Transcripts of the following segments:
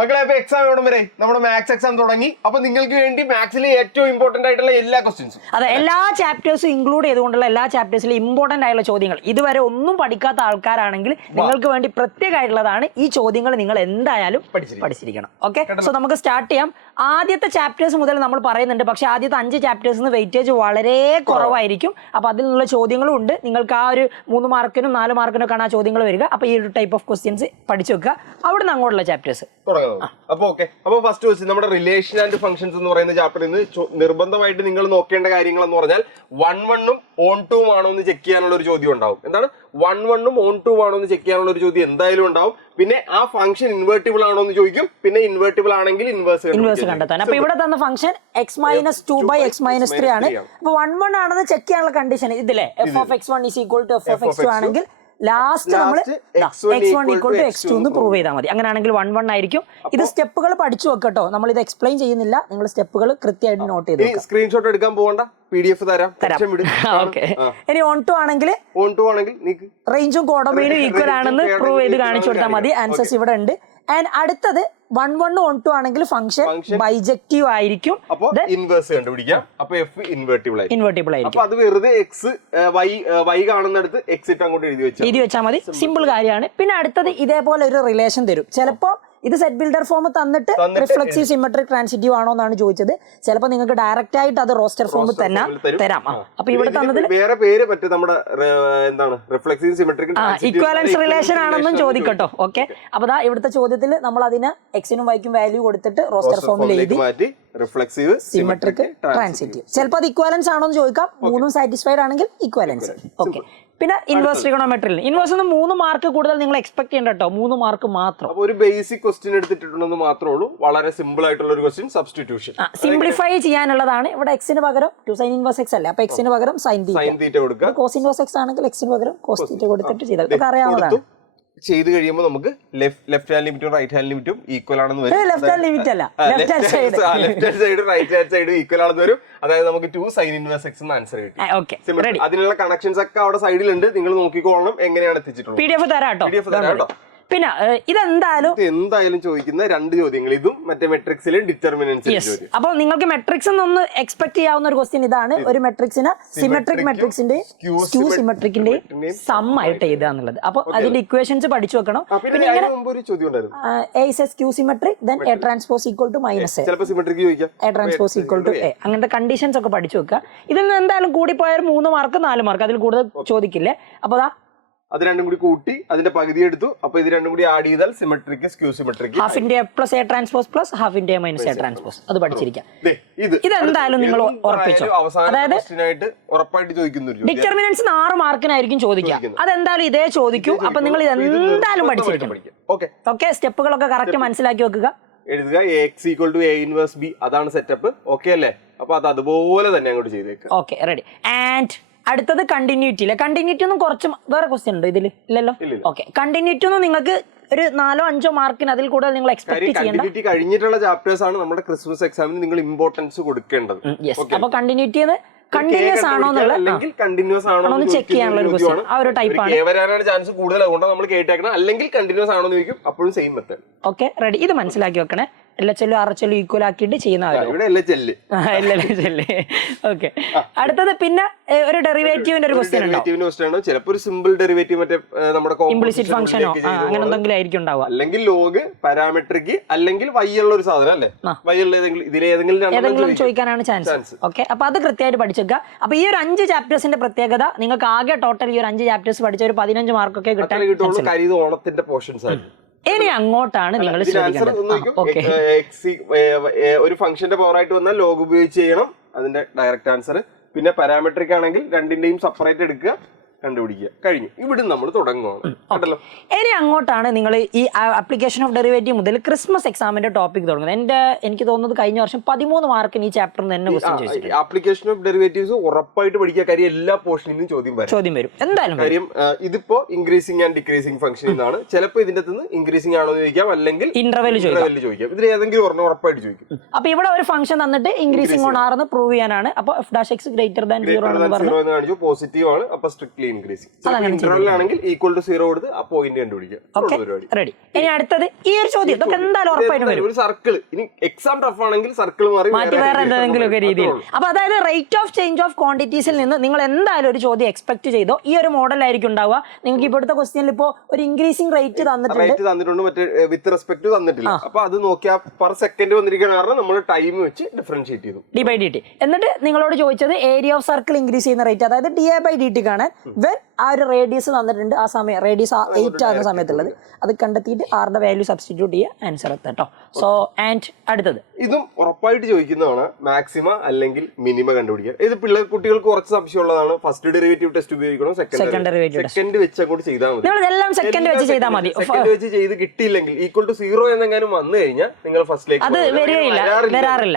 മക്കളെ അപ്പൊ എക്സാം എവിടെ വരെ നമ്മുടെ മാത്സ് എക്സാം തുടങ്ങി. അപ്പൊ നിങ്ങൾക്ക് വേണ്ടി മാത്സിലെ ഏറ്റവും ഇമ്പോർട്ടന്റ് ആയിട്ടുള്ള എല്ലാ ക്വസ്റ്റ്യൻസും, അതെ, എല്ലാ ചാപ്റ്റേഴ്സും ഇൻക്ലൂഡ് ചെയ്തുകൊണ്ടുള്ള എല്ലാ ചാപ്റ്റേഴ്സിലും ഇമ്പോർട്ടന്റ് ആയിട്ടുള്ള ചോദ്യങ്ങൾ. ഇതുവരെ ഒന്നും പഠിക്കാത്ത ആൾക്കാരാണെങ്കിൽ നിങ്ങൾക്ക് വേണ്ടി പ്രത്യേകമായിട്ടുള്ളതാണ് ഈ ചോദ്യങ്ങൾ. നിങ്ങൾ എന്തായാലും പഠിച്ചിരിക്കണം. ഓക്കെ, സോ നമുക്ക് സ്റ്റാർട്ട് ചെയ്യാം. ആദ്യത്തെ ചാപ്റ്റേഴ്സ് മുതൽ നമ്മൾ പറയുന്നുണ്ട്, പക്ഷെ ആദ്യത്തെ 5 ചാപ്റ്റേഴ്സിന് വെയിറ്റേജ് വളരെ കുറവായിരിക്കും. അപ്പൊ അതിൽ നിന്നുള്ള ചോദ്യങ്ങളും ഉണ്ട്. നിങ്ങൾക്ക് ആ ഒരു 3 മാർക്കിനും 4 മാർക്കിനും ഒക്കെ ആണ് ആ ചോദ്യങ്ങൾ വരിക. അപ്പൊ ഈ ഒരു ടൈപ്പ് ഓഫ് ക്വസ്റ്റ്യൻസ് പഠിച്ചു വെക്കുക. അവിടെ നിന്ന് അങ്ങോട്ടുള്ള ചാപ്റ്റേഴ്സ് അപ്പൊ ഓക്കെ. അപ്പൊ ഫസ്റ്റ് ക്വസ്റ്റ്യൻ നമ്മുടെ റിലേഷൻ ആൻഡ് ഫംഗ്ഷൻസ് എന്ന് പറയുന്ന ചാപ്റ്ററിൽ നിന്ന് നിർബന്ധമായിട്ട് നിങ്ങൾ നോക്കേണ്ട കാര്യങ്ങൾ എന്ന് പറഞ്ഞാൽ 1-1 ഉം ഓൺ 2 ആണോ എന്ന് ചെക്ക് ചെയ്യാനുള്ള ഒരു ചോദ്യം ഉണ്ടാവും. എന്താണ് 1-1 ഉം ഓൺ 2 ആണോ എന്ന് ചെക്ക് ചെയ്യാനുള്ള ഒരു ചോദ്യം എന്തായാലും ഉണ്ടാവും. പിന്നെ ആ ഫംഗ്ഷൻ ഇൻവേർട്ടിബിൾ ആണോ എന്ന് ചോദിക്കും. പിന്നെ ഇൻവേർട്ടിബിൾ ആണെങ്കിൽ ഇൻവേഴ്സ് കണ്ടെത്താൻ. അപ്പൊ ഇവിടെ തന്ന ഫംഗ്ഷൻ x-2/x-3 ആണ്. അപ്പൊ 1-1 ആണെന്ന് ചെക്ക് ചെയ്യാനുള്ള കണ്ടീഷൻ ഇതിലെ f(x1) = f(x2) ആണെങ്കിൽ ലാസ്റ്റ് നമ്മൾ x1 = x2 എന്ന് പ്രൂവ് ചെയ്താൽ മതി. അങ്ങനെയാണെങ്കിൽ 1-1 ആയിരിക്കും. ഇത് സ്റ്റെപ്പുകൾ പഠിച്ചു വെക്കട്ടോ, നമ്മൾ ഇത് എക്സ്പ്ലെയിൻ ചെയ്യുന്നില്ല. നിങ്ങൾ സ്റ്റെപ്പുകൾ കൃത്യമായിട്ട് നോട്ട് ചെയ്ത് സ്ക്രീൻഷോട്ട് എടുക്കാൻ പോകണ്ട, PDF തരാം. ഓക്കെ, ഇനി ഓൺ 2 ആണെങ്കിൽ റേഞ്ചും കോഡൊമൈനും ഈക്വൽ ആണെന്ന് പ്രൂവ് ചെയ്ത് കാണിച്ചു കൊടുത്താൽ മതി. ആൻസേഴ്സ് ഇവിടെ ഉണ്ട്. ആൻഡ് അടുത്തത് 1-1 ഓൺ 2 ആണെങ്കിൽ ഫംഗ്ഷൻ ബൈജക്റ്റീവ് ആയിരിക്കും. ഇൻവേഴ്സ് കണ്ടുപിടിക്കാം. അപ്പൊ f ഇൻവേർട്ടിബിൾ ആയിരിക്കും. അപ്പൊ അത് വെറുതെ x y കാണുന്നിടത്ത് x ഇട്ട് അങ്ങോട്ട് എഴുതി വെച്ചാൽ മതി. സിമ്പിൾ കാര്യമാണ്. പിന്നെ അടുത്തത് ഇതേപോലെ ഒരു റിലേഷൻ തരും. ചിലപ്പോ ഇത് സെറ്റ് ബിൽഡർ ഫോം തന്നിട്ട് റിഫ്ലെക്സീവ് സിമെട്രിക് ട്രാൻസിറ്റീവ് ആണോ എന്നാണ് ചോദിച്ചത്. ചിലപ്പോൾ നിങ്ങൾക്ക് ഡയറക്റ്റ് ആയിട്ട് അത് റോസ്റ്റർ ഫോം തന്നെ തരാം. അപ്പൊ ഇവിടെ തന്നതിൽ വേറെ പേര് മറ്റേ നമ്മുടെ എന്താണ് റിഫ്ലെക്സീവ് സിമെട്രിക് ഇക്വാലൻസ് റിലേഷൻ ആണെന്നും ചോദിക്കട്ടോ. ഓക്കെ, അപ്പൊ ദാ ഇവിടുത്തെ ചോദ്യത്തിൽ നമ്മൾ അതിന് എക്സിനും വൈക്കും വാല്യൂ കൊടുത്തിട്ട് റോസ്റ്റർ ഫോമിൽ എഴുതി റിഫ്ലെക്സീവ് സിമെട്രിക് ട്രാൻസിറ്റീവ്. ചിലപ്പോൾ അത് ഇക്വാലൻസ് ആണോ എന്ന് ചോദിക്കാം. മൂന്നും സാറ്റിസ്ഫൈഡ് ആണെങ്കിൽ ഇക്വാലൻസ്. ഓക്കെ, പിന്നെ ഇൻവേഴ്സ് ട്രിഗണോമെട്രിയിൽ ഇൻവേഴ്സ് 3 മാർക്ക് കൂടുതൽ നിങ്ങൾ എക്സ്പെക്ട് ചെയ്യണ്ട കേട്ടോ. 3 മാർക്ക് മാത്രം. ഒരു ബേസിക് ക്വസ്റ്റ്യൻ എടുത്തിട്ടുണ്ടെന്ന് മാത്രമേ ഉള്ളൂ. വളരെ സിമ്പിൾ ആയിട്ടുള്ള ഒരു ക്വസ്റ്റ്യൻ. Substitution simplify ചെയ്യാനുള്ളതാണ്. ഇവിടെ എക്സിന് പകരം sin ഇൻവേഴ്സ് x അല്ലേ, അപ്പൊ എക്സിന് പകരം sin തീറ്റ കൊടുക്കുക. കോസ് ഇൻവേഴ്സ് x ആണെങ്കിൽ എക്സിന് പകരം കോസ് തീറ്റ കൊടുത്തിട്ട് ചെയ്താൽ ഇതൊക്കെ അറിയാവുന്നതാണ്. ചെയ്ത് കഴിയുമ്പോൾ നമുക്ക് ലെഫ്റ്റ് ഹാൻഡ് ലിമിറ്റും റൈറ്റ് ഹാൻഡ് ലിമിറ്റും ഈക്വൽ ആണെന്ന് വരും. ലെഫ്റ്റ് ഹാൻഡ് ലിമിറ്റ് അല്ല, left hand side right hand side equal ആണെന്ന് വരും. അതായത് നമുക്ക് 2 sin ഇൻവേഴ്സ് x എന്ന് ആൻസർ കിട്ടും. അതിനുള്ള കണക്ഷൻസ് ഒക്കെ അവിടെ സൈഡിലുണ്ട്. നിങ്ങൾ നോക്കിക്കോളണം എങ്ങനെയാണ് എത്തിച്ചിട്ടുള്ളത്. PDF തരാട്ടോ. പിന്നെ എന്തായാലും ചോദിക്കുന്ന 2 ചോദ്യങ്ങൾ, ഇതും മറ്റേ മെട്രിക്സിലും ഡിറ്റർമിനൻസ്. അപ്പൊ നിങ്ങൾക്ക് മെട്രിക്സ് ഒന്ന് എക്സ്പെക്ട് ചെയ്യാവുന്ന ഒരു ക്വസ്റ്റ്യൻ ഇതാണ്. ഒരു മെട്രിക്സിന് സിമെട്രിക് മെട്രിക്സിന്റെ സ്ക്യൂ സിമെട്രിക്കിന്റെ സം ആയിട്ട് എഴുതുക എന്നുള്ളത്. അപ്പൊ അതിന്റെ ഇക്വേഷൻസ് പഠിച്ചു വെക്കണം. പിന്നെ ഇങ്ങനെ A is a skew symmetric, then A transpose equal to -A. A transpose equal to A. അങ്ങനത്തെ കണ്ടീഷൻസ് ഒക്കെ പഠിച്ചു വെക്കുക. ഇതിൽ നിന്ന് എന്തായാലും കൂടി പോയാൽ 3 മാർക്ക് 4 മാർക്ക്, അതിൽ കൂടുതൽ ചോദിക്കില്ലേ. അപ്പൊ അത് രണ്ടും കൂടി കൂട്ടി അതിന്റെ പകുതി എടുത്തു. അപ്പൊ ഇത് രണ്ടും കൂടി ആഡ് ചെയ്താൽ സിമെട്രിക് സ്ക്യൂ സിമെട്രിക് ഹാഫിന്റെ പ്ലസ് A ട്രാൻസ്പോസ് പ്ലസ് ഹാഫിന്റെ A ട്രാൻസ്പോസ്. അത് പഠിച്ചിരിക്കാം. ഇത് എന്തായാലും നിങ്ങൾ ഉറപ്പിച്ചോ. അതായത് ഉറപ്പായിട്ട് ചോദിക്കുന്ന ഡിറ്റർമിനൻസ് 6 മാർക്കിനായിരിക്കും ചോദിക്കുക. അതെന്തായാലും ഇതേ ചോദിക്കൂ. അപ്പൊ നിങ്ങൾ ഇത് എന്തായാലും പഠിച്ചിരിക്കണം. ഓക്കെ, സ്റ്റെപ്പുകളൊക്കെ കറക്റ്റ് മനസ്സിലാക്കി വെക്കുക. എഴുതുക x = A ഇൻവേഴ്സ് B. അതാണ് സെറ്റപ്പ്. ഓക്കെ അല്ലേ? അപ്പൊ അത് അതുപോലെ തന്നെ അങ്ങോട്ട് ചെയ്തേക്കാം. Okay, ready. ആൻഡ് അടുത്തത് കണ്ടിന്യൂറ്റി. കണ്ടിന്യൂറ്റി ഒന്നും കുറച്ച് വേറെ ക്വസ്റ്റ്യൻ ഉണ്ടോ ഇതിൽ? ഇല്ലല്ലോ. ഓക്കെ, കണ്ടിന്യൂറ്റി ഒന്നും നിങ്ങൾക്ക് ഒരു 4-5 മാർക്കിന് അതിൽ കൂടുതൽ നിങ്ങൾ എക്സ്പെക്ട് ചെയ്യേണ്ട. കഴിഞ്ഞിട്ടുള്ള ചാപ്റ്റേഴ്സ് ആണ് നമ്മുടെ ക്രിസ്മസ് എക്സാമിന് നിങ്ങൾ ഇമ്പോർട്ടൻസ് കൊടുക്കേണ്ടത്. അപ്പൊ കണ്ടിന്യൂറ്റി കണ്ടിന്യൂസ് ആണോ അല്ലെങ്കിൽ കണ്ടിന്യൂസ് ആണോ ചെക്ക് ചെയ്യാനുള്ള ഒരു ക്വസ്റ്റ്യൻ. ആ ഒരു ടൈപ്പ് ആണ്. വരാനാണ് ചാൻസ് കൂടുതൽ. അതുകൊണ്ടാണ് നമ്മൾ കേട്ടേക്കണം. അല്ലെങ്കിൽ കണ്ടിന്യൂസ് ആണോ എന്ന് ചോദിക്കും. അപ്പോഴും സെയിം മെത്തേഡ്. Okay, ready. ഇത് മനസ്സിലാക്കി വെക്കണേ. LHL RHL ഈക്വൽ ആക്കിയിട്ട് ചെയ്യുന്ന. ഓക്കെ, അടുത്തത് പിന്നെ ഒരു ഡെറിവേറ്റീവിന്റെ ഒരു ക്വസ്റ്റ്യൻ ഉണ്ടാവും. ചിലപ്പോൾ ഒരു സിമ്പിൾ ഡെറിവേറ്റീവ് മറ്റേ നമ്മുടെ ഇംപ്ലിസിറ്റ് ഫംഗ്ഷനോ അങ്ങനെ എന്തെങ്കിലും ആയിരിക്കും ഉണ്ടാവുക. അല്ലെങ്കിൽ ലോഗ്, പാരാമെട്രിക്, അല്ലെങ്കിൽ y ഉള്ള ഒരു സാധനം അല്ലേ. y ഉള്ള ഏതെങ്കിലും ചോദിക്കാനാണ് ചാൻസ്. ഓക്കെ, അപ്പൊ അത് കൃത്യമായിട്ട് പഠിച്ചേക്കുക. അപ്പൊ ഈ ഒരു 5 ചാപ്റ്റേഴ്സിന്റെ പ്രത്യേകത നിങ്ങൾക്ക് ആകെ ടോട്ടൽ ഈ ഒരു 5 ചാപ്റ്റേഴ്സ് പഠിച്ച ഒരു 15 മാർക്കൊക്കെ കിട്ടാൻ. ഓണത്തിന്റെ പോർഷൻസ് ആയിരുന്നു. ഇനി അങ്ങോട്ടാണ് നിങ്ങൾ ഒരു ഫംഗ്ഷന്റെ പവർ ആയിട്ട് വന്നാൽ ലോഗ് ഉപയോഗിച്ച് ചെയ്യണം. അതിന്റെ ഡയറക്റ്റ് ആൻസർ. പിന്നെ പാരാമെട്രിക് ആണെങ്കിൽ രണ്ടിന്റെയും സെപ്പറേറ്റ് എടുക്കുക, കണ്ടുപിടിക്കുക. കഴിഞ്ഞു. ഇവിടെ നമ്മൾ തുടങ്ങുകയാണ്. ഇനി അങ്ങോട്ടാണ് നിങ്ങൾ ഈ ആപ്ലിക്കേഷൻ ഓഫ് ഡെറിവേറ്റീവ് മുതൽ ക്രിസ്മസ് എക്സാമിന്റെ ടോപ്പിക് തുടങ്ങുന്നത്. എനിക്ക് തോന്നുന്നത് കഴിഞ്ഞ വർഷം 13 മാർക്കിന് ഈ ചാപ്റ്ററിൽ തന്നെ ക്വസ്റ്റ്യൻ ചോദിച്ചിട്ടുണ്ട്. ആപ്ലിക്കേഷൻ ഓഫ് ഡെറിവേറ്റീവ്സ് ഉറപ്പായിട്ട് പഠിക്കുക. കാര്യം എല്ലാ പോർഷനിലും ചോദ്യം വരും എന്തായാലും. കാര്യം ഇതിപ്പോ ഇൻക്രീസിംഗ് ആൻഡ് ഡിക്രീസിംഗ് ഫംഗ്ഷൻ എന്നാണ്. ചിലപ്പോൾ ഇതിന്റെ ഇൻക്രീസിംഗ് ആണോ എന്ന് ചോദിക്കാം, അല്ലെങ്കിൽ ഇന്റർവെൽ ചോദിക്കാം. ഇതിൽ ഏതെങ്കിലും ഒരെണ്ണം ഉറപ്പായിട്ട് ചോദിക്കും. അപ്പൊ ഇവിടെ ഒരു ഫംഗ്ഷൻ തന്നിട്ട് ഇൻക്രീസിംഗ് ആണെന്ന് പ്രൂവ് ചെയ്യാനാണ്. അപ്പൊ f' x > 0 എന്ന് കാണിച്ചു. പോസിറ്റീവ് ആണ്. അപ്പൊ strictly increasing. Interval equal to 0 കൊടുത്ത് ആ പോയിന്റ് കണ്ടുപിടിക്കുക. റെഡി. ഇനി അടുത്തത് ഈ ഒരു ചോദ്യം, ഇതൊക്കെ എന്തായാലും ഉറപ്പായിട്ടും വരും. ഒരു സർക്കിൾ, ഇനി എക്സാം ടഫ് ആണെങ്കിൽ സർക്കിൾ മാറ്റി വേറെ എന്തെങ്കിലും ഒക്കെ രീതിയിൽ. അപ്പൊ അതായത് റേറ്റ് ഓഫ് ചേഞ്ച് ഓഫ് ക്വാണ്ടിറ്റീസിൽ നിന്ന് നിങ്ങൾ എന്തായാലും ഒരു ചോദ്യം എക്സ്പെക്ട് ചെയ്തോ ഈ ഒരു മോഡലായിരിക്കും ഉണ്ടാവുക. നിങ്ങൾക്ക് ഇപ്പോഴത്തെ ക്വസ്റ്റ്യനിൽ ഇപ്പോ ഒരു ഇൻക്രീസിംഗ് റേറ്റ് തന്നിട്ടുണ്ട്, മറ്റേ വിത്ത് റെസ്പെക്ട് തന്നിട്ടില്ല. അപ്പൊ അത് നോക്കിയാൽ പെർ സെക്കൻഡ് വന്നിരിക്കുന്ന കാരണം നമ്മൾ ടൈം വെച്ച് ഡിഫറൻഷിയേറ്റ് ചെയ്തു, d/dt. എന്നിട്ട് നിങ്ങളോട് ചോദിച്ചത് ഏരിയ ഓഫ് സർക്കിൾ ഇൻക്രീസ് ചെയ്യുന്ന റേറ്റ്, അതായത് di/dt കാണാൻ വെൻ ആ ഒരു റേഡിയസ് തന്നിട്ടുണ്ട്, ആ സമയം റേഡിയസ് 8 ആകുന്ന സമയത്തുള്ളത് അത് കണ്ടെത്തിയിട്ട് ആറുടെ വാല്യൂ സബ്സ്റ്റിറ്റ്യൂട്ട് ചെയ്യുക, ആൻസർ എത്താട്ടോ. സോ ആൻഡ് അടുത്തത് ഇതും ഉറപ്പായിട്ട് ചോദിക്കുന്നതാണ്, മാക്സിമ അല്ലെങ്കിൽ മിനിമ കണ്ടുപിടിക്കുക. ഇത് കുട്ടികൾക്ക് കുറച്ച് സംശയമുള്ളതാണ്. ഫസ്റ്റ് ഡെറിവേറ്റീവ് ടെസ്റ്റ് ഉപയോഗിക്കണം, സെക്കൻഡ് വെച്ച് അങ്ങോട്ട് ചെയ്താൽ മതി. സെക്കൻഡ് വെച്ച് ചെയ്താൽ മതി. സെക്കൻഡ് വെച്ച് ചെയ്ത് കിട്ടിയില്ലെങ്കിൽ ഈക്വൽ ടു 0 എന്നെങ്ങാനും വന്നു കഴിഞ്ഞാൽ നിങ്ങൾ ഫസ്റ്റിലേക്ക് അത്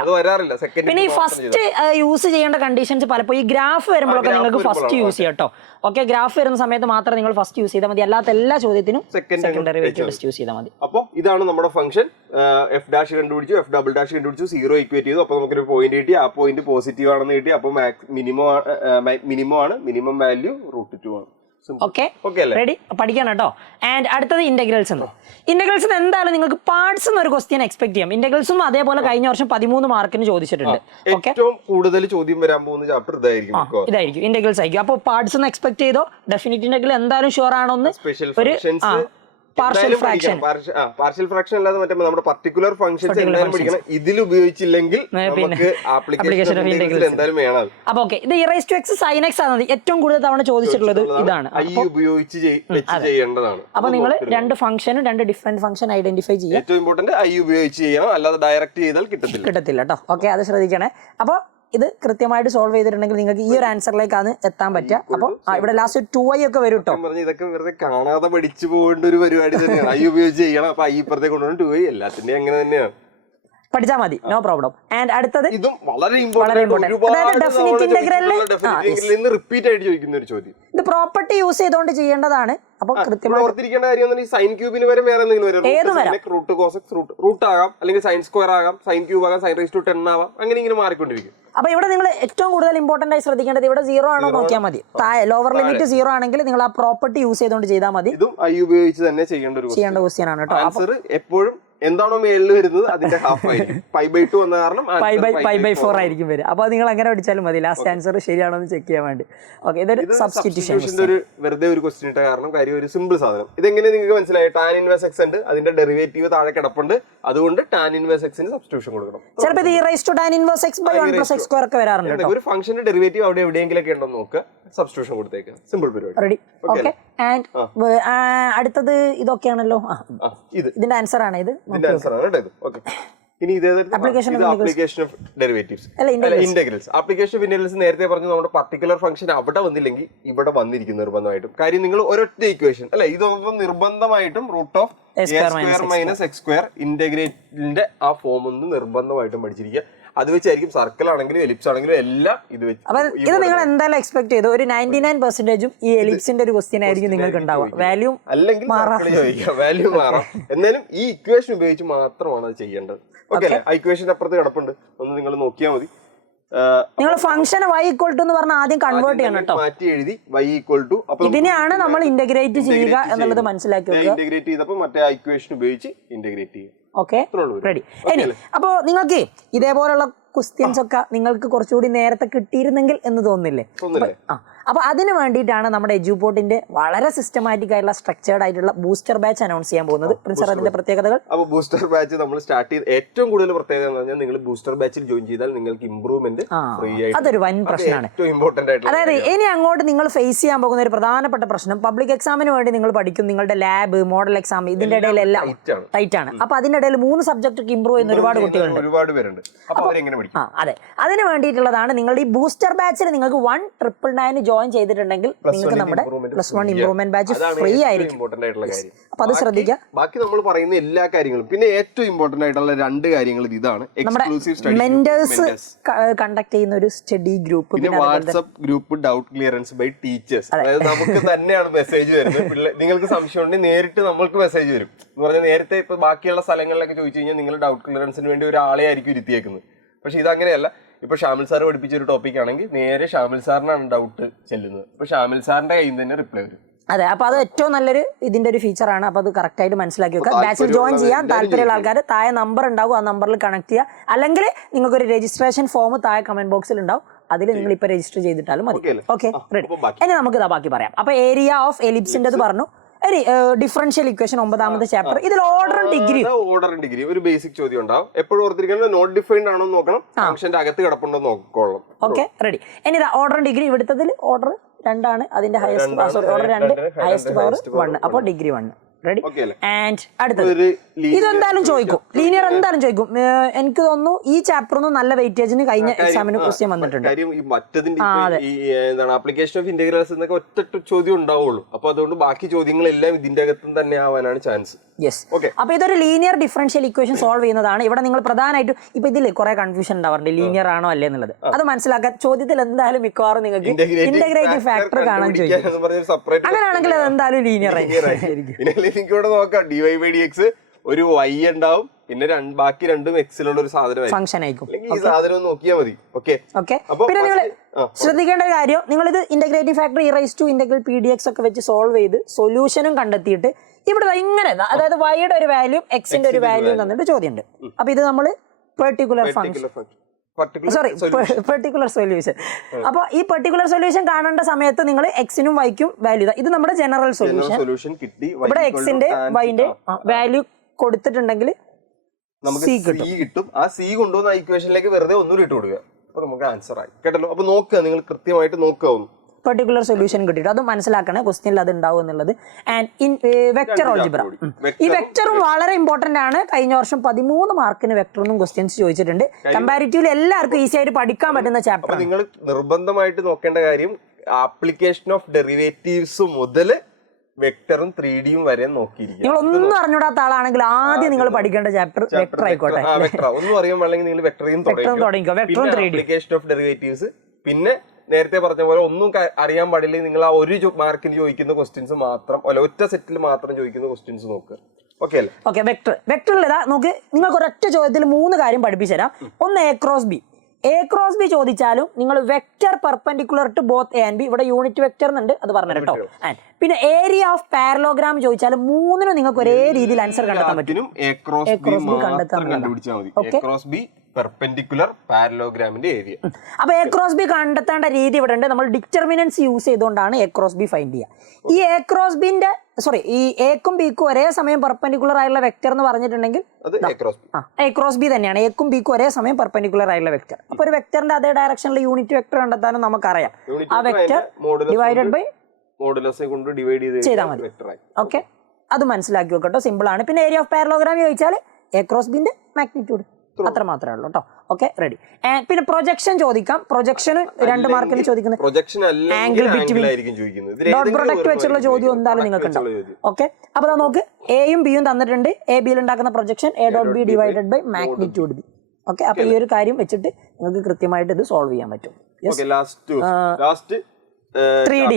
വരാറില്ല. സെക്കൻഡ് പിന്നെ ഈ ഫസ്റ്റ് യൂസ് ചെയ്യേണ്ട കണ്ടീഷൻസ് പലപ്പോൾ ഈ ഗ്രാഫ് വരുമ്പോഴൊക്കെ നിങ്ങൾക്ക് ഫസ്റ്റ് യൂസ് ചെയ്യാം കേട്ടോ. ഓക്കെ, ഗ്രാഫ് വരുന്ന സമയത്ത് മാത്രം നിങ്ങൾ ഫസ്റ്റ് യൂസ് ചെയ്താൽ മതി, അല്ലാത്ത എല്ലാ ചോദ്യത്തിനും സെക്കൻഡ് ഡെറിവേറ്റീവ് ടെസ്റ്റ് യൂസ് ചെയ്താൽ മതി. അപ്പോൾ ഇതാണ് നമ്മുടെ ഫംഗ്ഷൻ. എഫ് ഡാഷ് കണ്ടുപിടിച്ചു, എഫ് ഡബിൾ ഡാഷ് കണ്ടുപിടിച്ചു, 0 ഈക്വേറ്റ് ചെയ്തു. അപ്പോൾ നമുക്കൊരു പോയിന്റ് കിട്ടി, ആ പോയിന്റ് പോസിറ്റീവ് ആണെന്ന് കിട്ടി. അപ്പോൾ മിനിമം ആണ്, മിനിമം വാല്യൂ √2 ആണ്. ഓക്കെ, റെഡി, പഠിക്കണം കേട്ടോ. ആൻഡ് അടുത്തത് ഇന്റഗ്രൽസ്. ഇന്റഗ്രൽസ് എന്തായാലും നിങ്ങൾക്ക് പാർട്സ് എന്നൊരു ക്വസ്റ്റ്യൻ എക്സ്പെക്ട് ചെയ്യാം. ഇന്റഗ്രൽസും അതേപോലെ കഴിഞ്ഞ വർഷം 13 മാർക്കിന് ചോദിച്ചിട്ടുണ്ട്. ഏറ്റവും കൂടുതൽ ചോദ്യം വരാൻ പോകുന്ന ചാപ്റ്റർ ഇതായിരിക്കും, ഇന്റഗ്രൽസ് ആയിരിക്കും. അപ്പോൾ പാർട്സ് ഒന്ന് എക്സ്പെക്ട് ചെയ്തോ. ഡെഫിനിറ്റ് ഇന്റഗ്രൽ എന്തായാലും ഷുവർ ആണോന്ന് ഒരു പാർഷ്യൽ ഫ്രാക്ഷൻ അല്ലാതെ മറ്റേ നമ്മുടെ പർട്ടിക്കുലർ ഫംഗ്ഷൻസ് എന്തായാലും പഠിക്കണം. ഇതിൽ ഉപയോഗിച്ചില്ലെങ്കിൽ നമുക്ക് ആപ്ലിക്കേഷൻ എന്തായാലും വേണം. അപ്പൊ ഓക്കെ, ഇത് e⁻x sin x ആണ് ഏറ്റവും കൂടുതൽ തവണ ചോദിച്ചിട്ടുള്ളത്. ഇതാണ് ഉപയോഗിച്ച് ചെയ്യേണ്ടതാണ്. അപ്പൊ നിങ്ങൾ രണ്ട് ഫംഗ്ഷനും രണ്ട് ഡിഫറെന്റ് ഫംഗ്ഷൻ ഐഡന്റിഫൈ ചെയ്യുക. ഏറ്റവും ഇമ്പോർട്ടന്റ് ഉപയോഗിച്ച് ചെയ്യണം, അല്ലാതെ ഡയറക്റ്റ് ചെയ്താൽ കിട്ടത്തില്ല കേട്ടോ. ഓക്കെ, അത് ശ്രദ്ധിക്കണേ. അപ്പൊ ഇത് കൃത്യമായിട്ട് സോൾവ് ചെയ്തിട്ടുണ്ടെങ്കിൽ നിങ്ങൾക്ക് ഈ ഒരു ആൻസറിലേക്കാണ് എത്താൻ പറ്റുക. അപ്പോൾ ഇവിടെ ലാസ്റ്റ് 2i ഒക്കെ വരും കേട്ടോ. ഇതൊക്കെ വെറുതെ കാണാതെ പഠിച്ചു പോകേണ്ട ഒരു പരിപാടി തന്നെയാണ്. ഉപയോഗിച്ച് ചെയ്യണം. അപ്പൊ ഇപ്പുറത്തേക്ക് കൊണ്ടുവന്ന് 2i എല്ലാത്തിന്റെയും അങ്ങനെ തന്നെയാണ്, പഠിച്ചാൽ മതി, നോ പ്രോബ്ലം. ആൻഡ് അടുത്തത് ഇതും വളരെ ഇമ്പോർട്ടന്റ്, റിപ്പീറ്റ് ആയിട്ട് ചോദിക്കുന്ന ഒരു ചോദ്യം. ഇത് പ്രോപ്പർട്ടി യൂസ് ചെയ്തുകൊണ്ട് ചെയ്യേണ്ടതാണ്. അപ്പൊ കൃത്യമായി ഓർത്തിരിക്കേണ്ട കാര്യം സൈൻ ക്യൂബിന് വരെ വേറെ എന്തെങ്കിലും റൂട്ട് കോസെക്സ് റൂട്ട് ആകാം, അല്ലെങ്കിൽ സൈൻ സ്ക്വയർ ആകാം, സൈൻ ക്യൂബ് ആകാം, സൈൻ റൈസ് ടു 10 ആവാം, അങ്ങനെ ഇങ്ങനെ മാറിക്കൊണ്ടിരിക്കും. അപ്പൊ ഇവിടെ നിങ്ങൾ ഏറ്റവും കൂടുതൽ ഇമ്പോർട്ടന്റ് ആയി ശ്രദ്ധിക്കേണ്ടത് ഇവിടെ 0 ആണോ നോക്കിയാൽ മതി. ലോവർ ലിമിറ്റ് 0 ആണെങ്കിൽ നിങ്ങൾ ആ പ്രോപ്പർട്ടി യൂസ് ചെയ്തുകൊണ്ട് ചെയ്താൽ മതി. ഇതും ഉപയോഗിച്ച് തന്നെ ചെയ്യേണ്ട ക്വസ്റ്റ്യൻ ആണ് കേട്ടോ. ആൻസർ എപ്പോഴും എന്താണോ മേളിൽ വരുന്നത് അതിന്റെ ഹാഫ് ആയിരിക്കും. 5/2 വന്ന കാരണം 5/4 ആയിരിക്കും വരിക. അപ്പൊ നിങ്ങൾ അങ്ങനെ പഠിച്ചാലും മതി, ലാസ്റ്റ് ആൻസർ ശരിയാണോ എന്ന് ചെക്ക് ചെയ്യാൻ വേണ്ടി. ഓക്കെ, ഇതൊരു സബ്സ്റ്റിറ്റ്യൂഷൻ ഒരു വെറുതെ ഒരു ക്വസ്റ്റ്യൻ ഇട്ട കാരണം കാര്യം ഒരു സിമ്പിൾ സാധനം. ഇതെങ്ങനെ നിങ്ങൾക്ക് മനസ്സിലായി? tan ഇൻവേഴ്സ് x ഉണ്ട്, അതിന്റെ ഡെറിവേറ്റീവ് താഴെ കിടപ്പുണ്ട്, അതുകൊണ്ട് tan ഇൻവേഴ്സ് x ന് സബ്സ്റ്റിറ്റ്യൂഷൻ കൊടുക്കണം. ചിലപ്പോൾ ഇത് tan ഇൻവേഴ്സ് x / 1 + x² ഒക്കെ വരാറുണ്ട്. ഒരു ഫംഗ്ഷന്റെ ഡെറിവേറ്റീവ് അവിടെ എവിടെയെങ്കിലും ഒക്കെ ഉണ്ടോ നോക്കുക, സബ്സ്റ്റിറ്റ്യൂഷൻ കൊടുത്തേക്കുക, സിമ്പിൾ പരിപാടി. റെഡി. ഓക്കെ, ആൻഡ് അടുത്തത് ഇതൊക്കെയാണല്ലോ. ഇതിന്റെ ആൻസർ ആണ് ഇത്. ഇനി application of derivatives, integrals. Application of integrals നേരത്തെ പറഞ്ഞു, നമ്മുടെ പർട്ടിക്കുലർ ഫംഗ്ഷൻ അവിടെ വന്നില്ലെങ്കിൽ ഇവിടെ വന്നിരിക്കും നിർബന്ധമായിട്ടും. കാര്യം നിങ്ങൾ ഒരൊറ്റ ഇക്വേഷൻ അല്ലെ, ഇതൊന്നും നിർബന്ധമായിട്ടും √(x²-x²) ഇന്റഗ്രേറ്റിന്റെ ആ ഫോം ഒന്ന് നിർബന്ധമായിട്ടും പഠിച്ചിരിക്കുക. അത് വെച്ചായിരിക്കും സർക്കിൾ ആണെങ്കിലും എലിപ്സ് ആണെങ്കിലും എല്ലാം ഇത് വെച്ച്. ഇത് നിങ്ങൾ എന്തായാലും എക്സ്പെക്ട് ചെയ്തു. ഒരു 99% ഈ എലിപ്സിന്റെ ഒരു ക്വസ്റ്റ്യൻ ആയിരിക്കും നിങ്ങൾക്ക് ഉണ്ടാവുക. വാല്യൂ അല്ലെങ്കിൽ വാല്യൂ മാറാം, എന്നാലും ഈ ഇക്വേഷൻ ഉപയോഗിച്ച് മാത്രമാണ് അത് ചെയ്യേണ്ടത്. ഓക്കെ അല്ലേ? ആ ഇക്വേഷൻ അപ്പുറത്ത് കിടപ്പുണ്ട്, ഒന്ന് നിങ്ങൾ നോക്കിയാൽ മതി. നിങ്ങൾ ഫംഗ്ഷൻ y = എന്ന് പറഞ്ഞാൽ ആദ്യം കൺവേർട്ട് ചെയ്യണം കേട്ടോ. മാറ്റി എഴുതി y = അപ്പോൾ ഇതിനെയാണ് നമ്മൾ ഇന്റഗ്രേറ്റ് ചെയ്യുക എന്നുള്ളത് മനസ്സിലാക്കി വെക്കുക. ഇന്റഗ്രേറ്റ് ചെയ്തപ്പോൾ മറ്റേ ഇക്വേഷൻ ഉപയോഗിച്ച് ഇന്റഗ്രേറ്റ് ചെയ്യും. Okay, ready. ഇനി അപ്പോ നിങ്ങൾക്ക് ഇതേപോലുള്ള ക്വസ്റ്റ്യൻസ് ഒക്കെ നിങ്ങൾക്ക് കുറച്ചുകൂടി നേരത്തെ കിട്ടിയിരുന്നെങ്കിൽ എന്ന് തോന്നുന്നില്ലേ? അപ്പൊ അതിന് വേണ്ടിയിട്ടാണ് നമ്മുടെ എഡ്യൂപോർട്ടിന്റെ വളരെ സിസ്റ്റമാറ്റിക് ആയിട്ടുള്ള സ്ട്രക്ചേർഡ് ആയിട്ടുള്ള ബൂസ്റ്റർ ബാച്ച് അനൗൺസ് ചെയ്യാൻ പോകുന്നത്. പ്രിൻസർ, അതിന്റെ പ്രത്യേകതകൾ? അപ്പോൾ ബൂസ്റ്റർ ബാച്ച് നമ്മൾ സ്റ്റാർട്ട് ചെയ്ത് ഏറ്റവും കൂടുതൽ പ്രത്യേകത എന്ന് പറഞ്ഞാൽ നിങ്ങൾ ബൂസ്റ്റർ ബാച്ചിൽ ജോയിൻ ചെയ്താൽ നിങ്ങൾക്ക് ഇംപ്രൂവ്മെന്റ് ഫ്രീ ആയിട്ട്. അതൊരു വൻ പ്രശ്നമാണ്. അതായത് ഇനി അങ്ങോട്ട് നിങ്ങൾ ഫേസ് ചെയ്യാൻ പോകുന്ന ഒരു പ്രധാനപ്പെട്ട പ്രശ്നം, പബ്ലിക് എക്സാമിന് വേണ്ടി നിങ്ങൾ പഠിക്കും, നിങ്ങളുടെ ലാബ്, മോഡൽ എക്സാം, ഇതിന്റെ ഇടയിലെല്ലാം ടൈറ്റ് ആണ്. അപ്പൊ അതിന്റെ ഇടയിൽ 3 സബ്ജക്ട് ഇംപ്രൂവ് ചെയ്യുന്ന ഒരുപാട് കുട്ടികളുണ്ട്, ഒരുപാട് പേരുണ്ട്. അതെ, അതിന് വേണ്ടിയിട്ടുള്ളതാണ് നിങ്ങളുടെ ഈ ബൂസ്റ്റർ ബാച്ചിൽ നിങ്ങൾക്ക് 1,999 ജോയിൻ ചെയ്തിട്ടുണ്ടെങ്കിൽ നിങ്ങൾക്ക് നമ്മുടെ +1 ഇംപ്രൂവ്മെന്റ് ബാച്ച് ഫ്രീ ആയിരിക്കും. അപ്പൊ അത് ശ്രദ്ധിക്കുക. ബാക്കി നമ്മൾ പറയുന്ന എല്ലാ കാര്യങ്ങളും, പിന്നെ ഏറ്റവും ഇമ്പോർട്ടന്റ് ആയിട്ടുള്ള 2 കാര്യങ്ങൾ ഇതാണ്. മെന്റേഴ്സ് കണ്ടക്ട് ചെയ്യുന്ന ഒരു സ്റ്റഡി ഗ്രൂപ്പ്, പിന്നെ WhatsApp group, doubt clearance by teachers. അതായത് നമുക്ക് തന്നെയാണ് മെസ്സേജ് വരുന്നത്. നിങ്ങൾക്ക് സംശയം ഉണ്ടെങ്കിൽ നേരിട്ട് നമ്മൾക്ക് മെസ്സേജ് വരും എന്ന് പറഞ്ഞാൽ, നേരത്തെ ഇപ്പൊ ബാക്കിയുള്ള സ്ഥലങ്ങളിലൊക്കെ ചോദിച്ചു കഴിഞ്ഞാൽ നിങ്ങൾ ഡൗട്ട് ക്ലിയറൻസിന് വേണ്ടി ഒരാളെ ആയിരിക്കും ഇരുത്തിയേക്കുന്നത്. പക്ഷെ ഇതങ്ങനെയല്ല, ഇപ്പൊ ഷാമിൽ സാർ പഠിപ്പിച്ച ഒരു ടോപ്പിക് ആണെങ്കിൽ നേരെ ഷാമിൽ സാറിനാണ് ഡൗട്ട് ചെല്ലുന്നത്. അപ്പൊ ഷാമിൽ സാറിന്റെ കയ്യിൽ നിന്ന് തന്നെ റിപ്ലൈ വരും. അതെ, അപ്പൊ അത് ഏറ്റവും നല്ലൊരു ഇതിന്റെ ഒരു ഫീച്ചറാണ്. അപ്പൊ അത് കറക്റ്റ് ആയിട്ട് മനസ്സിലാക്കി വെക്കുക. ബാച്ചിൽ ജോയിൻ ചെയ്യാൻ താല്പര്യമുള്ള ആൾക്കാർ താഴെ നമ്പർ ഉണ്ടാവും, ആ നമ്പറിൽ കണക്ട് ചെയ്യുക. അല്ലെങ്കിൽ നിങ്ങൾക്ക് ഒരു രജിസ്ട്രേഷൻ ഫോം താഴെ കമന്റ് ബോക്സിൽ ഉണ്ടാവും, അതിൽ നിങ്ങൾ ഇപ്പൊ രജിസ്റ്റർ ചെയ്തിട്ടാലും മതി. Okay, ready. ഇനി നമുക്ക് ഇതാ ബാക്കി പറയാം. അപ്പൊ ഏരിയ ഓഫ് എലിപ്സിന്റെ പറഞ്ഞു. ഡിഫറൻഷ്യൽ ഇക്വേഷൻ 9ാമത്തെ ചാപ്റ്റർ. ഇതിൽ ഓർഡർ ഡിഗ്രി ഒരു ബേസിക് ചോദ്യം ഉണ്ടാവും. എപ്പോഴും ഓർത്തിരിക്കുന്നത് നോട്ട് ഡിഫൈൻഡ് ആണോ നോക്കണം, ഫംഗ്ഷന്റെ അകത്ത് കിടപ്പുണ്ടോ നോക്കണം. Okay, ready. ഇനി ഓർഡർ ഡിഗ്രി ഇവിടുത്തതിൽ ഓർഡർ 2 ആണ്, അതിന്റെ ഹയസ്റ്റ് ഓർഡർ 2, ഹയസ്റ്റ് പവർ 1. അപ്പോൾ ഡിഗ്രി 1. റെഡി. ആൻഡ് അടുത്തത് ഇതെന്തായാലും ചോദിക്കും, ലീനിയർ എന്തായാലും ചോദിക്കും. എനിക്ക് തോന്നുന്നു ഈ ചാപ്റ്റർ ഒന്നും നല്ല വെയിറ്റേജിന് കഴിഞ്ഞ എക്സാമിന് ക്വസ്റ്റ്യൻ വന്നിട്ടുണ്ട്. ആപ്ലിക്കേഷൻ ഓഫ് ഇന്റഗ്രൽസ് എന്നൊക്കെ ഒറ്റ ചോദ്യം ഉണ്ടാവുള്ളൂ. അപ്പൊ അതുകൊണ്ട് ബാക്കി ചോദ്യങ്ങളെല്ലാം ഇതിന്റെ അകത്തും തന്നെ ആവാനാണ് ചാൻസ്. യെസ്. അപ്പൊ ഇതൊരു ലീനിയർ ഡിഫറൻഷ്യൽ ഇക്വേഷൻ സോൾവ് ചെയ്യുന്നതാണ്. ഇവിടെ നിങ്ങൾ പ്രധാനമായിട്ടും ഇപ്പൊ ഇതിൽ കുറെ കൺഫ്യൂഷൻ ഉണ്ടാവാറുണ്ട്, ലീനിയർ ആണോ അല്ലേ എന്നുള്ളത്. അത് മനസ്സിലാക്കാൻ ചോദ്യത്തിൽ എന്തായാലും മിക്കവാറും നിങ്ങൾക്ക് ഇന്റഗ്രേറ്റീവ് ഫാക്ടർ കാണാൻ ചോദിക്കും. അങ്ങനെയാണെങ്കിൽ അത് എന്തായാലും ലീനിയർ ആയിരിക്കും. എനിക്ക് ഇവിടെ നോക്കാം, dy/dx ഒരു y ഉണ്ടാവും, പിന്നെ ബാക്കി രണ്ടും എക്സിലുള്ള ഒരു ഫംഗ്ഷൻ ആയിരിക്കും. ഈ സാധനം നോക്കിയാൽ മതി. ഓക്കെ. പിന്നെ നിങ്ങൾ ശ്രദ്ധിക്കേണ്ട ഒരു കാര്യം, നിങ്ങൾ ഇത് ഇന്റഗ്രേറ്റീവ് ഫാക്ടർ e⁻⁻pdx ഒക്കെ വെച്ച് സോൾവ് ചെയ്ത് സൊല്യൂഷനും കണ്ടെത്തിയിട്ട് ഇവിടെ ഇങ്ങനെ, അതായത് വൈയുടെ ഒരു വാല്യൂ എക്സിന്റെ ഒരു വാല്യൂ തന്നിട്ട് ചോദ്യം ഉണ്ട്. അപ്പൊ ഇത് നമ്മൾ പെർട്ടിക്കുലർ സൊല്യൂഷൻ. അപ്പൊ ഈ പെർട്ടിക്കുലർ സൊല്യൂഷൻ കാണേണ്ട സമയത്ത് നിങ്ങൾ എക്സിനും വൈക്കും വാല്യൂ, ഇത് നമ്മുടെ ജനറൽ സൊല്യൂഷൻ. ഇവിടെ എക്സിന്റെ വൈന്റെ വാല്യൂ കൊടുത്തിട്ടുണ്ടെങ്കിൽ നമുക്ക് സി കിട്ടും. ആ സി കൊണ്ടുവന്ന ഇക്വേഷനിലേക്ക് വെറുതെ ഒന്നുകൂടി ഇട്ട് കൊടുക്കുക, അപ്പൊ നമുക്ക് ആൻസർ ആയി. കേട്ടല്ലോ. അപ്പൊ നോക്കുക, നിങ്ങൾ കൃത്യമായിട്ട് നോക്കുക. പെർട്ടിക്കുലർ സൊല്യൂഷൻ കിട്ടിയിട്ട് അത് മനസ്സിലാക്കണേ, ക്വസ്റ്റ്യനിൽ അത് ഉണ്ടാവും എന്നുള്ളത്. ആൻഡ് ഇൻ വെക്ടർ ഓൾജിബ്ര, ഈ വെക്ടറും വളരെ ഇമ്പോർട്ടന്റ് ആണ്. കഴിഞ്ഞ വർഷം 13 മാർക്കിന് വെക്ടറിനും ക്വസ്റ്റ്യൻസ് ചോദിച്ചിട്ടുണ്ട്. കമ്പാരിറ്റീവ്ലി എല്ലാവർക്കും ഈസി ആയിട്ട് പഠിക്കാൻ പറ്റുന്ന ചാപ്റ്റർ. നിങ്ങൾ നിർബന്ധമായിട്ട് നോക്കേണ്ട കാര്യം, ആപ്ലിക്കേഷൻ ഓഫ് ഡെറിവേറ്റീവ്സ് മുതൽ വെക്ടറും 3Dയും വരെ നോക്കിയിരിക്കും. നിങ്ങൾ ഒന്നും അറിഞ്ഞൂടാത്ത ആളാണെങ്കിൽ ആദ്യം നിങ്ങൾ പഠിക്കേണ്ട ചാപ്റ്റർ വെക്ടർ ആയിക്കോട്ടെ. ഒന്നും അറിയാൻ പാടില്ലെങ്കിൽ നിങ്ങൾ വെക്ടറിയും തുടങ്ങിക്കോ. ആപ്ലിക്കേഷൻ ഓഫ് ഡെറിവേറ്റീവ്സ്, പിന്നെ നേരത്തെ പറഞ്ഞ പോലെ ഒന്നും അറിയാൻ പാടില്ല, നിങ്ങൾ ആ ഒരു മാർക്കിന് ചോദിക്കുന്ന ക്വസ്റ്റ്യൻസ് മാത്രം, ഒറ്റ സെറ്റിൽ മാത്രം ചോദിക്കുന്ന ക്വസ്റ്റ്യൻസ് നോക്കുക. ഓക്കെ അല്ലേ? ഓക്കെ. വെക്ടറിൽ നോക്ക്, നിങ്ങൾക്ക് ഒരൊറ്റ ചോദ്യത്തിൽ 3 കാര്യം പഠിപ്പിച്ചു തരാം. ഒന്ന് എ ക്രോസ് ബി ചോദിച്ചാലും നിങ്ങൾ vector perpendicular to both A and B, ഇവിടെ യൂണിറ്റ് വെക്ടർ എന്നുണ്ട്, അത് പറഞ്ഞു കേട്ടോ. പിന്നെ ഏരിയ ഓഫ് പാരലോഗ്രാം ചോദിച്ചാലും 3നും നിങ്ങൾക്ക് ഒരേ രീതിയിൽ ആൻസർ കണ്ടെത്താൻ പറ്റും. പെർപെൻഡിക്കുലർ പാരലോഗ്രാമിന്റെ ഏരിയ. അപ്പൊ എ ക്രോസ് ബി കണ്ടെത്തേണ്ട രീതി ഇവിടെ ഉണ്ട്. നമ്മൾ ഡിറ്റർമിനൻസ് യൂസ് ചെയ്തുകൊണ്ടാണ് എ ക്രോസ് ബി ഫൈൻഡ് ചെയ്യുക. ഈ എ ക്രോസ് ബിന്റെ ഈ എക്കും ബിക്കും ഒരേ സമയം പെർപെൻഡിക്കുലർ ആയിട്ടുള്ള വെക്ടർ എന്ന് പറഞ്ഞിട്ടുണ്ടെങ്കിൽ എ ക്രോസ് ബി തന്നെയാണ്. എക്കും ബിക്കും ഒരേ സമയം പെർപെൻഡിക്കുലർ ആയിട്ടുള്ള വെക്ടർ. അപ്പൊ ഒരു വെക്ടറിന്റെ അതേ ഡയറക്ഷനിൽ യൂണിറ്റ് വെക്ടർ കണ്ടെത്താനും നമുക്കറിയാം. ആ വെക്ടർ ഡിവൈഡഡ് ബൈ ചെയ്താൽ മതി. ഓക്കെ, അത് മനസ്സിലാക്കി വെക്കട്ടോ, സിമ്പിൾ ആണ്. പിന്നെ ഏരിയ ഓഫ് പാരലോഗ്രാം ചോദിച്ചാൽ എ ക്രോസ് ബിന്റെ മാഗ്നിറ്റ്യൂഡ്, അത്ര മാത്രമേ ഉള്ളൂ കേട്ടോ. Okay, ready. പിന്നെ പ്രൊജക്ഷൻ ചോദിക്കാം. പ്രൊജക്ഷൻ 2 മാർക്കിന് ചോദിക്കുന്നത് ആംഗിൾ ബിറ്റ്വീൻ ഡോട്ട് പ്രൊഡക്റ്റ് വെച്ചുള്ള ചോദ്യം എന്തായാലും നിങ്ങൾക്ക് ഉണ്ടാവും. ഓക്കെ, അപ്പൊ നോക്ക്, എയും ബിയും തന്നിട്ടുണ്ട്. എ ബിയിൽ ഉണ്ടാക്കുന്ന projection A dot B divided by magnitude B. Okay, അപ്പൊ ഈ ഒരു കാര്യം വെച്ചിട്ട് നിങ്ങൾക്ക് കൃത്യമായിട്ട് ഇത് സോൾവ് ചെയ്യാൻ പറ്റും. 3D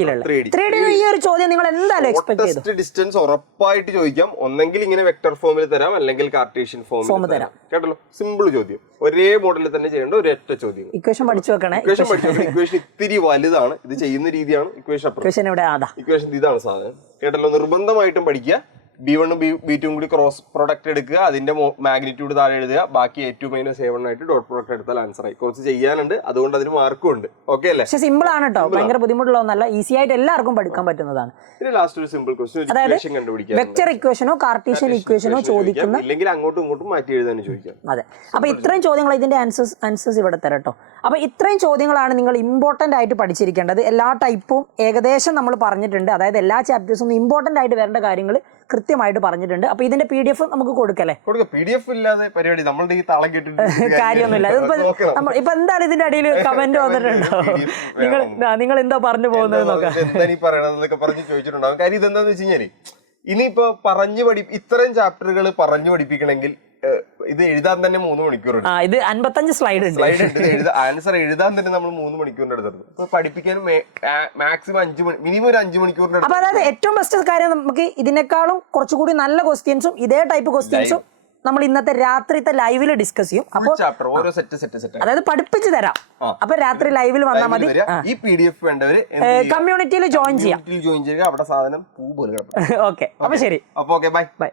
ഈ ഒരു ചോദ്യം നിങ്ങൾ എന്തായാലും എക്സ്പെക്ട് ചെയ്തു. ഡിസ്റ്റൻസ് ഉറപ്പായിട്ട് ചോദിക്കാം. ഒന്നെങ്കിൽ ഇങ്ങനെ വെക്ടർ ഫോമിൽ തരാം, അല്ലെങ്കിൽ കാർട്ടീഷ്യൻ ഫോമിൽ തരാം. കേട്ടല്ലോ, സിമ്പിൾ ചോദ്യം. ഒരേ മോഡലിൽ തന്നെ ചെയ്യേണ്ട ഒരൊറ്റ ചോദ്യം. ഇക്വേഷൻ പഠിച്ചു വെക്കണേ. ഇക്വേഷൻ ഇത്തിരി വലുതാണ്, ഇത് ചെയ്യുന്ന രീതിയാണ് ഇക്വേഷൻ. ഇക്വേഷൻ ഇതാണ് സാധനം. കേട്ടല്ലോ, നിർബന്ധമായിട്ടും പഠിക്കുക. B1 B2 കൂടി ക്രോസ് പ്രൊഡക്റ്റ് എടുക്കുക, അതിന്റെ മാഗ്നിറ്റ്യൂഡ് താഴെ എഴുതുക, ബാക്കി A2 - A1 ആയിട്ട് ഡോട്ട് പ്രൊഡക്റ്റ് എടുത്താൽ ആൻസർ ആയി. കുറച്ച് ചെയ്യാനുണ്ട്, അതുകൊണ്ട് അതിന് മാർക്കും ഉണ്ട്. ഓക്കെ അല്ലേ? പക്ഷേ സിമ്പിൾ ആണ് കേട്ടോ, ഭയങ്കര ബുദ്ധിമുട്ടുള്ള ഒന്നല്ല, ഈസി ആയിട്ട് എല്ലാവർക്കും പഠിക്കാൻ പറ്റുന്നതാണ്. പിന്നെ ലാസ്റ്റ് ഒരു സിമ്പിൾ ക്വസ്റ്റ്യൻ, ഇക്വേഷൻ കണ്ടുപിടിക്കാൻ, വെക്ടർ ഇക്വേഷനോ കാർട്ടീഷ്യൻ ഇക്വേഷനോ ചോദിക്കുന്ന, ഇല്ലെങ്കിൽ അങ്ങോട്ടും ഇങ്ങോട്ടും മാറ്റി എഴുതാനും ചോദിക്കാം. അതെ, അപ്പൊ ഇത്രയും ചോദ്യങ്ങൾ, ഇതിന്റെ ആൻസേഴ്സ് ഇവിടെ തരാം കേട്ടോ. അപ്പൊ ഇത്രയും ചോദ്യങ്ങളാണ് നിങ്ങൾ ഇമ്പോർട്ടന്റ് ആയിട്ട് പഠിച്ചിരിക്കേണ്ടത്. എല്ലാ ടൈപ്പും ഏകദേശം നമ്മൾ പറഞ്ഞിട്ടുണ്ട്, അതായത് എല്ലാ ചാപ്റ്റേഴ്സും ഇമ്പോർട്ടന്റ് ആയിട്ട് വരേണ്ട കാര്യങ്ങൾ കൃത്യമായിട്ട് പറഞ്ഞിട്ടുണ്ട്. അപ്പൊ ഇതിന്റെ PDF നമുക്ക് കൊടുക്കല്ലേ? PDF ഇല്ലാതെ പരിപാടി നമ്മളുടെ ഈ താളം കേട്ടിട്ട് കാര്യമൊന്നുമില്ല. ഇപ്പൊ എന്തായാലും ഇതിന്റെ അടിയിൽ കമന്റ് വന്നിട്ടുണ്ടോ, നിങ്ങൾ എന്താ പറഞ്ഞു പോകുന്നത് നോക്കാം, ചോദിച്ചിട്ടുണ്ടാവും. കാര്യം ഇതെന്താന്ന് വെച്ച് കഴിഞ്ഞാല്, ഇനിയിപ്പോ ഇത്രയും ചാപ്റ്ററുകൾ പറഞ്ഞു പഠിപ്പിക്കണമെങ്കിൽ ഇത് എഴുതാൻ തന്നെ 3 മണിക്കൂർ. ഇത് 55 സ്ലൈഡ് ഉണ്ട്. ആൻസർ എഴുതാൻ തന്നെ നമ്മൾ 3 മണിക്കൂറിന്റെ അടുത്തുണ്ട്. ഇപ്പൊ പഠിപ്പിക്കാൻ മാക്സിമം 5 മിനിമം ഒരു 5 മണിക്കൂറിന്റെ. അപ്പൊ അതായത് ഏറ്റവും ബെസ്റ്റ് കാര്യം, നമുക്ക് ഇതിനേക്കാളും കുറച്ചുകൂടി നല്ല ക്വസ്റ്റ്യൻസും ഇതേ ടൈപ്പ് ക്വസ്റ്റ്യൻസും നമ്മൾ ഇന്നത്തെ രാത്രിത്തെ ലൈവിൽ ഡിസ്കസ് ചെയ്യും. അപ്പോൾ ചാപ്റ്റർ ഓരോ സെറ്റ് അതായത് പഠിപ്പിച്ച് തരാം. അപ്പൊ രാത്രി ലൈവിൽ വന്നാൽ മതി. ഈ PDF വേണ്ടവര് കമ്മ്യൂണിറ്റിയിൽ ജോയിൻ ചെയ്യാം. ജോയിൻ ചെയ്യുക. അവിടെ സാധനം പൂ പോലെ കിടക്കും. ഓക്കെ, അപ്പൊ ശരി. അപ്പൊ ഓക്കെ, ബൈ.